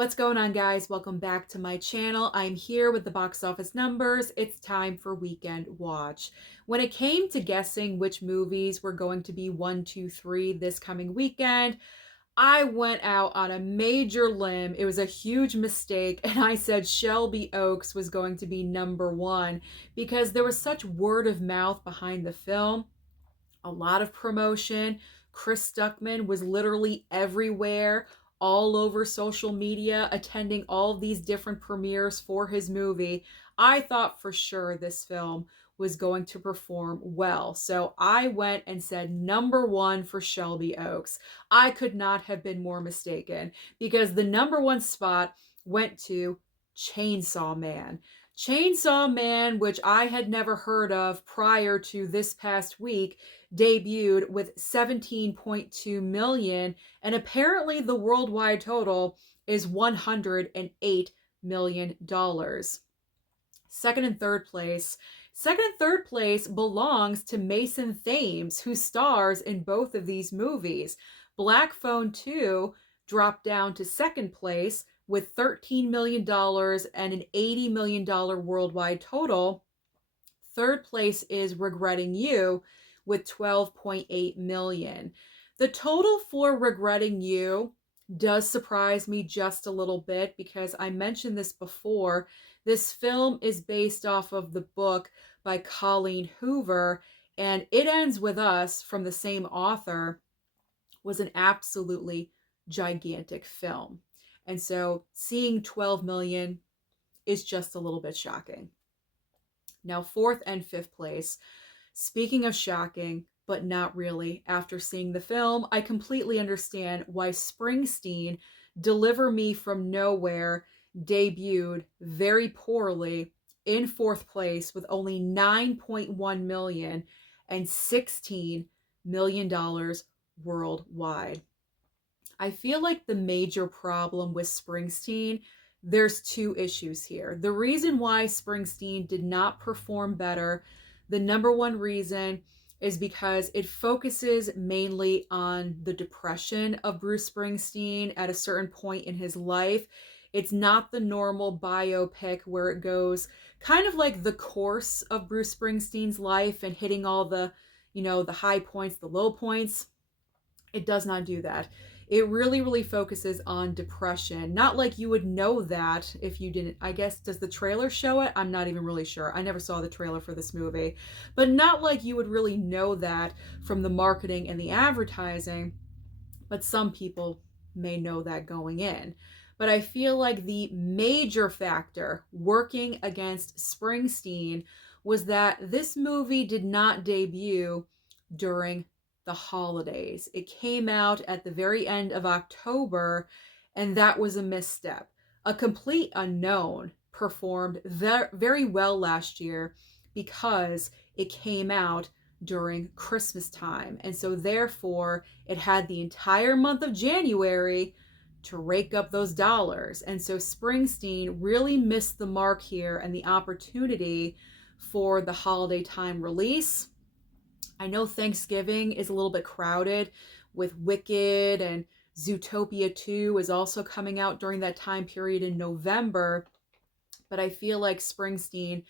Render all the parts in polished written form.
What's going on, guys? Welcome back to my channel. I'm here with the box office numbers. It's time for weekend watch. When it came to guessing which movies were going to be 1, 2, 3 this coming weekend, I went out on a major limb. It was a huge mistake, and I said Shelby Oaks was going to be number one because there was such word of mouth behind the film, a lot of promotion. Chris Stuckman was literally everywhere, all over social media, attending all of these different premieres for his movie. I thought for sure this film was going to perform well. So I went and said number one for Shelby Oaks. I could not have been more mistaken because the number one spot went to Chainsaw Man. Chainsaw Man, which I had never heard of prior to this past week, debuted with 17.2 million, and apparently the worldwide total is $108 million. Second and third place. Second and third place belongs to Mason Thames, who stars in both of these movies. Black Phone 2 dropped down to second place with $13 million and an $80 million worldwide total. Third place is Regretting You with 12.8 million. The total for Regretting You does surprise me just a little bit because I mentioned this before. This film is based off of the book by Colleen Hoover, and It Ends With Us, from the same author, was an absolutely gigantic film. And so seeing 12 million is just a little bit shocking. Now, fourth and fifth place. Speaking of shocking, but not really, after seeing the film, I completely understand why Springsteen, Deliver Me From Nowhere, debuted very poorly in fourth place with only 9.1 million and $16 million worldwide. I feel like the major problem with Springsteen, there's two issues here. The reason why Springsteen did not perform better, the number one reason is because it focuses mainly on the depression of Bruce Springsteen at a certain point in his life. It's not the normal biopic where it goes kind of like the course of Bruce Springsteen's life and hitting all the, the high points, the low points. It does not do that. It really, really focuses on depression. Not like you would know that if you didn't. I guess, does the trailer show it? I'm not even really sure. I never saw the trailer for this movie. But not like you would really know that from the marketing and the advertising. But some people may know that going in. But I feel like the major factor working against Springsteen was that this movie did not debut during the holidays. It came out at the very end of October, and that was a misstep. A Complete Unknown performed very well last year because it came out during Christmas time. And so therefore, it had the entire month of January to rake up those dollars. And so Springsteen really missed the mark here and the opportunity for the holiday time release. I know Thanksgiving is a little bit crowded with Wicked, and Zootopia 2 is also coming out during that time period in November. But I feel like Springsteen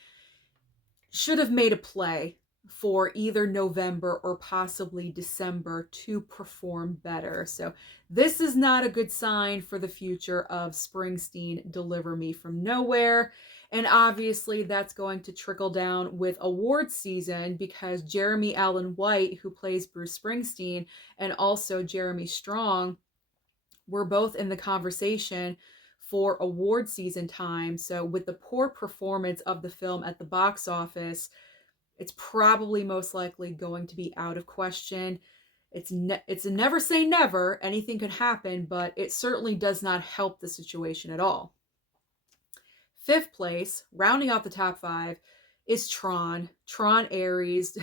should have made a play for either November or possibly December to perform better. So this is not a good sign for the future of Springsteen, Deliver Me From Nowhere. And obviously that's going to trickle down with awards season because Jeremy Allen White, who plays Bruce Springsteen, and also Jeremy Strong were both in the conversation for award season time. So with the poor performance of the film at the box office, it's probably most likely going to be out of question. It's a never say never. Anything could happen, but it certainly does not help the situation at all. Fifth place, rounding out the top five, is Tron. Tron Ares,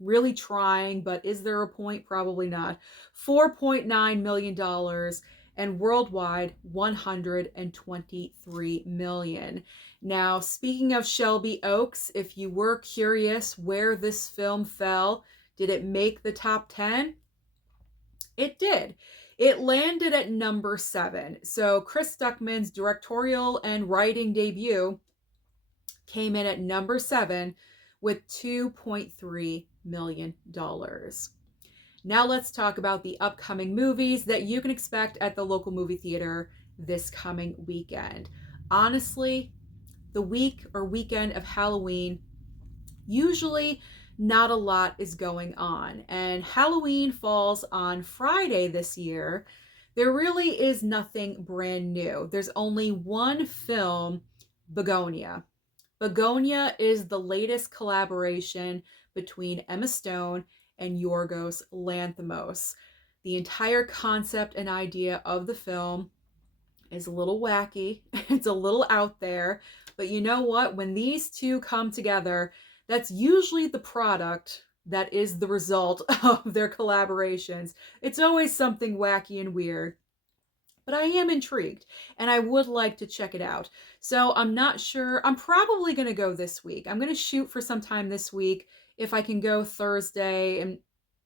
really trying, but is there a point? Probably not. $4.9 million and worldwide $123 million. Now, speaking of Shelby Oaks, if you were curious where this film fell, did it make the top 10? It did. It landed at number 7. So Chris Stuckman's directorial and writing debut came in at number 7 with $2.3 million. Now let's talk about the upcoming movies that you can expect at the local movie theater this coming weekend. Honestly, the week or weekend of Halloween, usually not a lot is going on. And Halloween falls on Friday this year. There really is nothing brand new. There's only one film, Begonia. Begonia is the latest collaboration between Emma Stone and Yorgos Lanthimos. The entire concept and idea of the film is a little wacky. It's a little out there. But you know what? When these two come together, that's usually the product that is the result of their collaborations. It's always something wacky and weird. But I am intrigued and I would like to check it out. So I'm not sure. I'm probably going to go this week. I'm going to shoot for some time this week. If I can go Thursday, and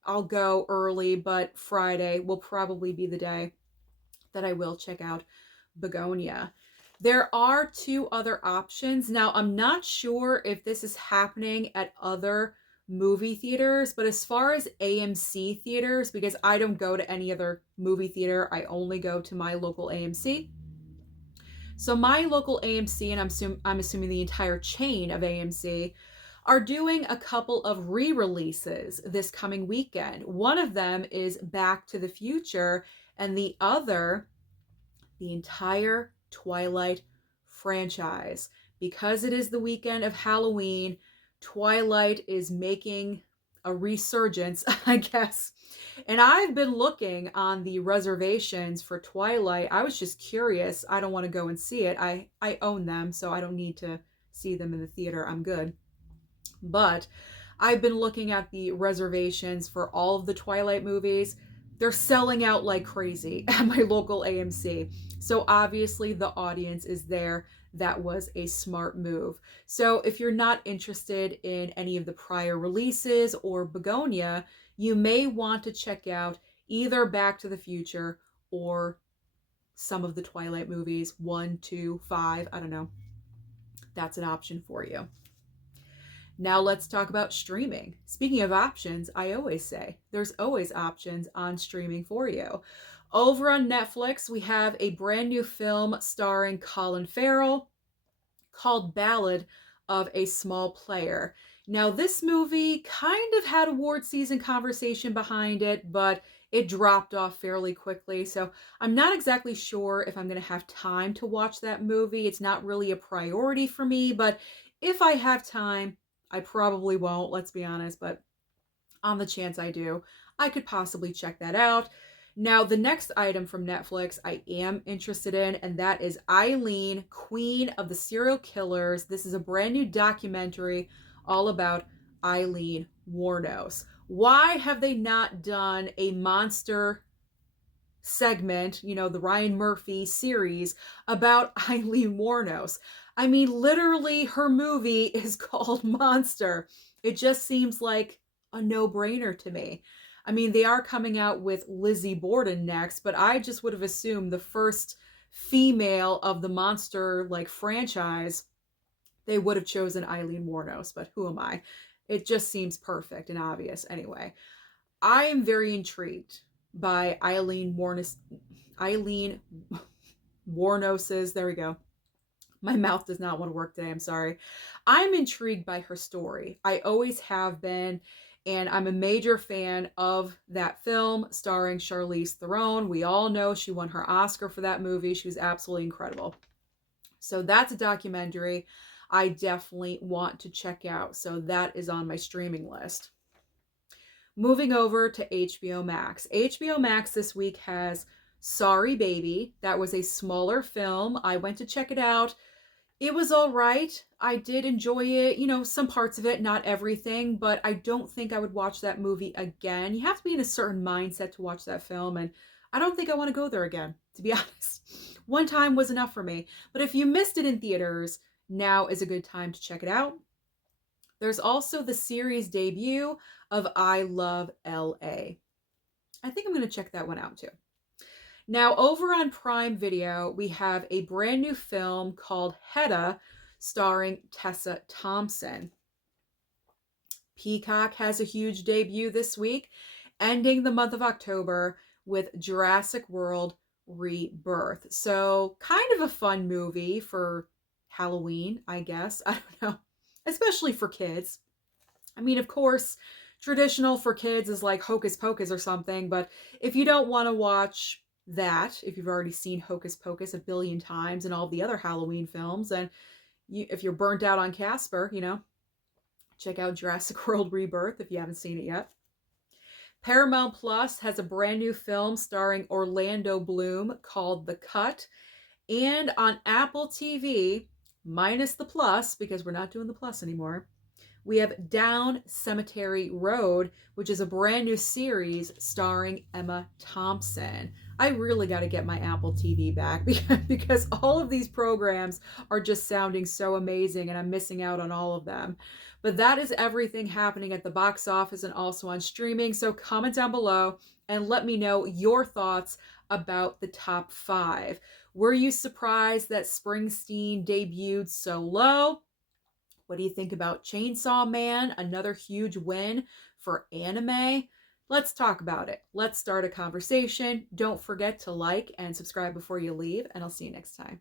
I'll go early, but Friday will probably be the day that I will check out Begonia. There are 2 other options. Now, I'm not sure if this is happening at other movie theaters, but as far as AMC theaters, because I don't go to any other movie theater, I only go to my local AMC. So my local AMC, and I'm assuming the entire chain of AMC, are doing a couple of re-releases this coming weekend. One of them is Back to the Future, and the other, the entire Twilight franchise. Because it is the weekend of Halloween, Twilight is making a resurgence, I guess. And I've been looking on the reservations for Twilight. I was just curious. I don't want to go and see it. I own them, so I don't need to see them in the theater. I'm good. But I've been looking at the reservations for all of the Twilight movies. They're selling out like crazy at my local AMC. So obviously the audience is there. That was a smart move. So if you're not interested in any of the prior releases or Begonia, you may want to check out either Back to the Future or some of the Twilight movies, 1, 2, 5, I don't know. That's an option for you. Now let's talk about streaming. Speaking of options, I always say there's always options on streaming for you. Over on Netflix, we have a brand new film starring Colin Farrell called Ballad of a Small Player. Now, this movie kind of had award season conversation behind it, but it dropped off fairly quickly. So I'm not exactly sure if I'm going to have time to watch that movie. It's not really a priority for me, but if I have time, I probably won't, let's be honest, but on the chance I do, I could possibly check that out. Now, the next item from Netflix I am interested in, and that is Eileen, Queen of the Serial Killers. This is a brand new documentary all about Eileen Wuornos. Why have they not done a monster segment, the Ryan Murphy series about Eileen Wuornos? I mean, literally, her movie is called Monster. It just seems like a no-brainer to me. I mean, they are coming out with Lizzie Borden next, but I just would have assumed the first female of the Monster franchise, they would have chosen Eileen Wuornos, but who am I? It just seems perfect and obvious. Anyway, I am very intrigued by Eileen Wuornos's, there we go. My mouth does not want to work today, I'm sorry. I'm intrigued by her story. I always have been, and I'm a major fan of that film starring Charlize Theron. We all know she won her Oscar for that movie. She was absolutely incredible. So that's a documentary I definitely want to check out. So that is on my streaming list. Moving over to HBO Max. HBO Max this week has Sorry Baby. That was a smaller film. I went to check it out. It was all right. I did enjoy it, some parts of it, not everything, but I don't think I would watch that movie again. You have to be in a certain mindset to watch that film, and I don't think I want to go there again, to be honest. One time was enough for me. But if you missed it in theaters, now is a good time to check it out. There's also the series debut of I Love L.A. I think I'm going to check that one out too. Now, over on Prime Video, we have a brand new film called Hedda, starring Tessa Thompson. Peacock has a huge debut this week, ending the month of October with Jurassic World Rebirth. So, kind of a fun movie for Halloween, I guess. I don't know, especially for kids. I mean, of course, traditional for kids is like Hocus Pocus or something, but if you don't want to watch that, if you've already seen Hocus Pocus a billion times and all the other Halloween films, and if you're burnt out on Casper, check out Jurassic World Rebirth if you haven't seen it yet. Paramount Plus has a brand new film starring Orlando Bloom called The Cut. And on Apple TV, minus the plus, because we're not doing the plus anymore, we have Down Cemetery Road, which is a brand new series starring Emma Thompson. I really got to get my Apple TV back because all of these programs are just sounding so amazing and I'm missing out on all of them. But that is everything happening at the box office and also on streaming. So comment down below and let me know your thoughts about the top 5. Were you surprised that Springsteen debuted so low? What do you think about Chainsaw Man? Another huge win for anime? Let's talk about it. Let's start a conversation. Don't forget to like and subscribe before you leave, and I'll see you next time.